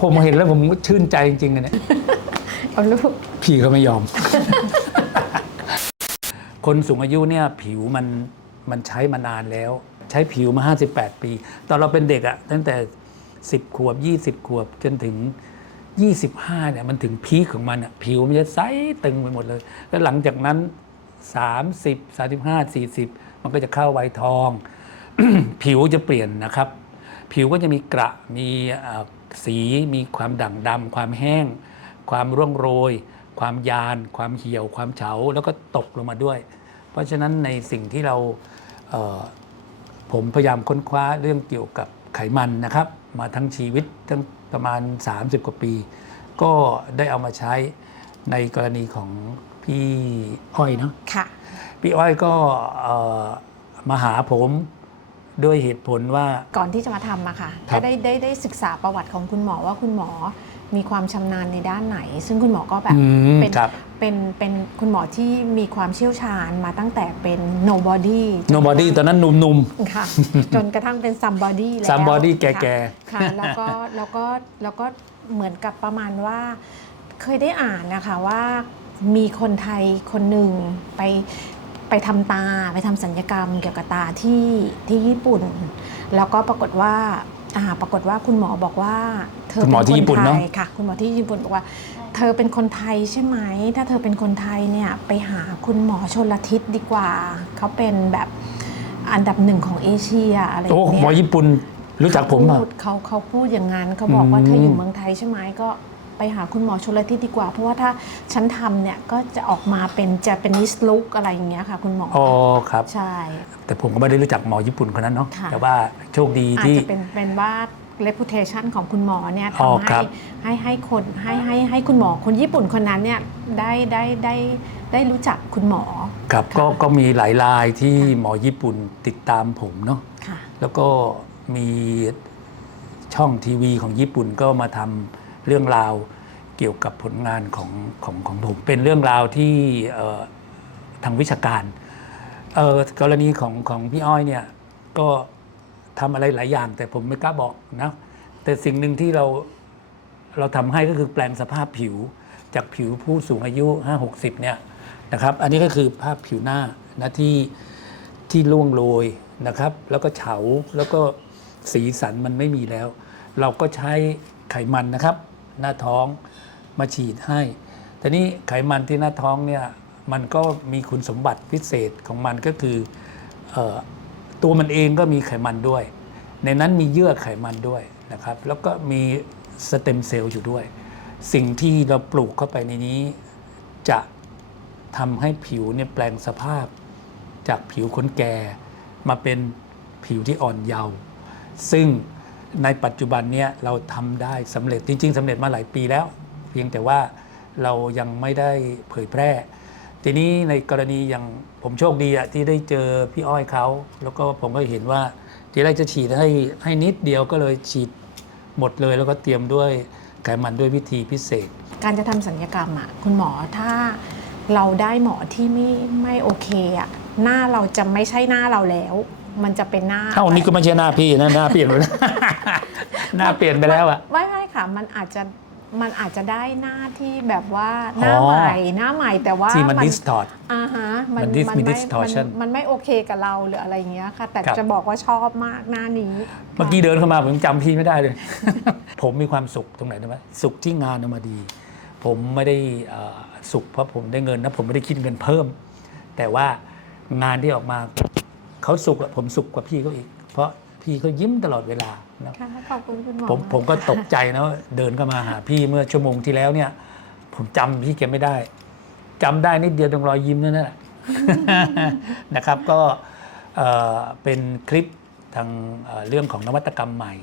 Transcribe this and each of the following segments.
ผมเห็นแล้วผมก็ชื่นใจจริงๆนะเนี่ยเอาลูกพี่ก็ไม่ยอม คนสูงอายุเนี่ยผิวมันมันใช้มานานแล้ว ใช้ผิวมา 58 ปี ตอนเราเป็นเด็กอะตั้งแต่ 10 ขวบ 20 ขวบจนถึง 25 เนี่ยมันถึงพีคของมันอะผิวมันจะใสตึงไปหมดเลย แล้วหลังจากนั้น 30 35 40 มันก็จะเข้าวัยทอง ผิวจะเปลี่ยนนะครับ ผิวก็จะมีกระมีเอ่อสีมีความด่างดำความแห้ง ความร่วงโรย ความยาน ความเหี่ยว ความเฉาแล้วก็ตกลงมาด้วย เพราะฉะนั้นในสิ่งที่เราเอ่อผมพยายามค้นคว้าเรื่องเกี่ยวกับไขมันนะครับ มาทั้งชีวิตตั้งประมาณ 30 กว่าปี ก็ได้เอามาใช้ในกรณีของพี่อ้อยเนาะค่ะ พี่อ้อยก็เอ่อมาหาผม ด้วยเหตุผลว่า ก่อนที่จะมาทำอะค่ะครัก็บได้ได้ได้ศึกษาประวัติของคุณหมอว่าคุณหมอมีความชำนาญในด้านไหน ซึ่งคุณหมอก็แบบ อืมเป็น ครับ เป็นเป็นคุณหมอที่มีความเชี่ยวชาญมาตั้งแต่เป็น nobody จน nobody ตอนนั้นหนุ่ม ค่ะ จนกระทั่งเป็น somebody แล้ว somebody ค่ะแก่ ค่ะแล้วก็แล้วก็แล้วก็เหมือนกับประมาณว่า เคยได้อ่านนะคะว่ามีคนไทยคนหนึ่งไป ไปทำตาไปทำสัญญกรรมเกี่ยวกับตาที่ที่ญี่ปุ่น แล้วก็ปรากฏว่าอ่าปรากฏว่าคุณหมอบอกว่า เธอคุณหมอที่ญี่ปุ่นไทเนอะยค่ะ คุณหมอที่ญี่ปุ่นบอกว่า เธอเป็นคนไทยใช่ไหม ถ้าเธอเป็นคนไทยเนี่ยไปหาคุณหมอชนละทิศดีกว่า เขาเป็นแบบอันดับหนึ่งของเอเชียอะไรอๆโอ้ย่างเงี้ย หมอญี่ปุ่นรู้จักผมเขาอะพูดเขาเขาพูดอย่างนั้นเขาบอกว่าอืม เธออยู่เมืองไทยใช่ไหมก็ ไปหาคุณหมอชลทิศดีกว่า เพราะว่าถ้าฉันทำเนี่ยก็จะออกมาเป็น Japanese look อะไรอย่างเงี้ยค่ะ คุณหมออ๋อครับ ใช่ แต่ผมก็ไม่ได้รู้จักหมอญี่ปุ่นคนนั้นเนาะค่ะ แต่ว่าโชคดีอาจที่ จะเป็นเป็นว่า reputation ของคุณหมอเนี่ยอ๋อทำครัให้บ ให้ให้คนให้ให้ให้คุณหมอคนญี่ปุ่นคนนั้นเนี่ยได้ได้ได้ได้รู้จักคุณหมอ ครับค่ะก็ก็มีหลายรายที่ค่ะ หมอญี่ปุ่นติดตามผมเนาะค่ะ แล้วก็มีช่องทีวีของญี่ปุ่นก็มาทำ เรื่องราวเกี่ยวกับผลงานของของของผม เป็นเรื่องราวที่ทางวิชาการกรณีของของพี่อ้อยเนี่ยก็ทำอะไรหลายอย่าง แต่ผมไม่กล้าบอกนะแต่สิ่งหนึ่งที่เราเราทำให้ก็คือแปลงสภาพผิว จากผิวผู้สูงอายุ 5-60 เนี่ยนะครับอันนี้ก็คือภาพผิวหน้านะที่ที่ล่วงโรยนะครับ แล้วก็เฉาแล้วก็สีสันมันไม่มีแล้ว เราก็ใช้ไขมันนะครับ หน้าท้องมาฉีดให้ แต่นี้ไขมันที่หน้าท้องเนี่ยมันก็มีคุณสมบัติพิเศษของมันก็คือออตัวมันเองก็มีไขมันด้วย ในนั้นมีเยื่อไขมันด้วยนะครับ แล้วก็มีสเต็มเซลล์อยู่ด้วย สิ่งที่เราปลูกเข้าไปในนี้ จะทำให้ผิวเนี่ยแปลงสภาพ จากผิวคนแก่มาเป็นผิวที่อ่อนเยาว์ซึ่ง ในปัจจุบันเนี่ยเราทำได้สำเร็จจริง ๆสำเร็จมาหลายปีแล้ว เพียงแต่ว่าเรายังไม่ได้เผยแพร่ ทีนี้ในกรณีอย่างผมโชคดีอะที่ได้เจอพี่อ้อยเขา แล้วก็ผมก็เห็นว่าทีแรกจะฉีดให้ให้นิดเดียวก็เลยฉีดหมดเลยแล้วก็เตรียมด้วยไขมันด้วยวิธีพิเศษ การจะทำสัญญกรรมอะคุณหมอถ้าเราได้หมอที่ไม่ไม่โอเคอะหน้าเราจะไม่ใช่หน้าเราแล้ว มันจะเป็นหน้าเอ้านี่ก็ไม่ใช่หน้าพี่นะหน้าเปลี่ยนไปแล้วหน้าเปลี่ยนไปแล้วอะ ไม่ไม่ค่ะ มันอาจจะมันอาจจะได้หน้าที่แบบว่าหอ๋อน้าใหม่หน้าใหม่แต่ว่าที่มันมัดิสทอร์ อ่าฮะมัน dis- มีไม่ distortion มันมันไม่โอเคกับเราหรืออะไรอย่างเงี้ยค่ะ แต่ครับ จะบอกว่าชอบมากหน้านี้เมื่อกี้เดินเข้ามาผมจำพี่ไม่ได้เลย ผมมีความสุขตรงไหนรู้ไหมสุขที่งานออกมาดี ผมไม่ได้เอ่อสุขเพราะผมได้เงินนะผมไม่ได้คิดเงินเพิ่ม แต่ว่างานที่ออกมา เขาสุขอะผมสุขกว่าพี่เขาอีก เพราะพี่เขายิ้มตลอดเวลานะค่ะขอบคุณคุณหมอผมากผมก็ตกใจนะว่าเดินเข้ามาหาพี่เมื่อชั่วโมงที่แล้วเนี่ย ผมจำพี่แกไม่ได้จำได้นิดเดียวตรงรอยยิ้มนั่นแหละ นะครับก็เอ่อเป็นคลิปทางเอ่อเรื่องของนวัตกรรมใหม่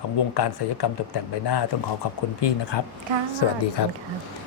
ของวงการศัลยกรรมตกแต่งใบหน้า ต้องขอขอบคุณพี่นะครับ ค่ะสวัสดีครับ ขอณะ